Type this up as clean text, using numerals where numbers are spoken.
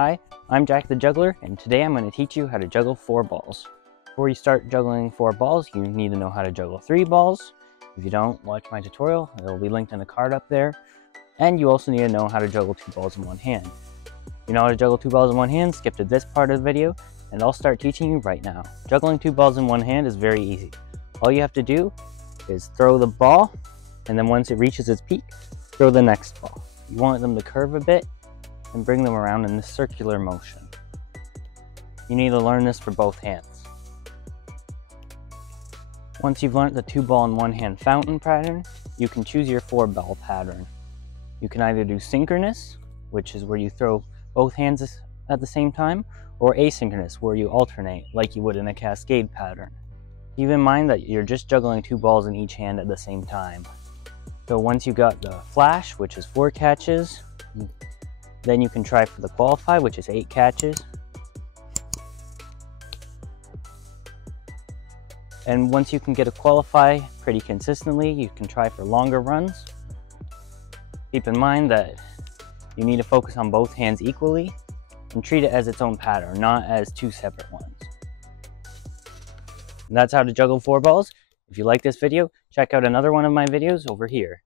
Hi, I'm Jack the Juggler, and today I'm going to teach you how to juggle 4 balls. Before you start juggling 4 balls, you need to know how to juggle 3 balls. If you don't, watch my tutorial, it will be linked in the card up there. And you also need to know how to juggle 2 balls in one hand. If you know how to juggle 2 balls in one hand, skip to this part of the video, and I'll start teaching you right now. Juggling 2 balls in one hand is very easy. All you have to do is throw the ball, and then once it reaches its peak, throw the next ball. You want them to curve a bit, and bring them around in this circular motion. You need to learn this for both hands. Once you've learned the 2 ball in one hand fountain pattern, you can choose your 4 ball pattern. You can either do synchronous, which is where you throw both hands at the same time, or asynchronous, where you alternate like you would in a cascade pattern. Keep in mind that you're just juggling 2 balls in each hand at the same time. So once you got the flash, which is 4 catches, then you can try for the qualify, which is 8 catches. And once you can get a qualify pretty consistently, you can try for longer runs. Keep in mind that you need to focus on both hands equally and treat it as its own pattern, not as 2 separate ones. And that's how to juggle 4 balls. If you like this video, check out another one of my videos over here.